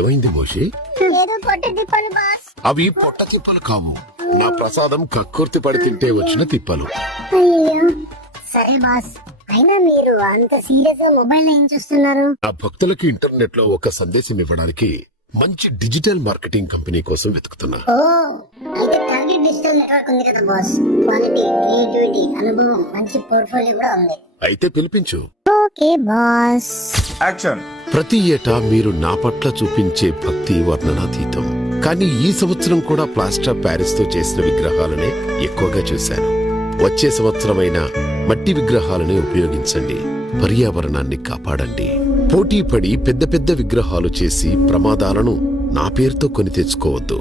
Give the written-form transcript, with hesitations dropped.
ఏమైంది మోషి? ఏదో పొట్ట తిప్పలు బాస్. అవి పొట్ట తిప్పలు కావు, నా ప్రసాదం కక్కుర్తి పడి తింటే వచ్చిన తిప్పలు. అయ్యో సరే బాస్, అయినా మీరు అంత సీరియస్ గా మొబైల్ ఏం చూస్తున్నారు? నా భక్తులకి ఇంటర్నెట్ లో ఒక సందేశం ఇవ్వడానికి మంచి డిజిటల్ మార్కెటింగ్ కంపెనీ కోసం వెతుకుతున్నా. ఓ అయితే టార్గెట్ డిజిటల్ నెట్వర్క్ ఉంది కదా బాస్. క్వాలిటీ, క్రియేటివిటీ, అనుభవం, మంచి పోర్ట్ఫోలియో కూడా ఉంది. అయితే పిలిపించు. Okay boss. యాక్షన్. ప్రతి ఏటా మీరు నా పట్ల చూపించే భక్తి వర్ణనాతీతం. కానీ ఈ సంవత్సరం కూడా ప్లాస్టర్ ఆఫ్ ప్యారిస్ తో చేసిన విగ్రహాలనే ఎక్కువగా చూశాను. వచ్చే సంవత్సరమైనా మట్టి విగ్రహాలని ఉపయోగించండి, పర్యావరణాన్ని కాపాడండి. పోటీ పడి పెద్ద పెద్ద విగ్రహాలు చేసి ప్రమాదాలను నా పేరుతో కొని తెచ్చుకోవద్దు.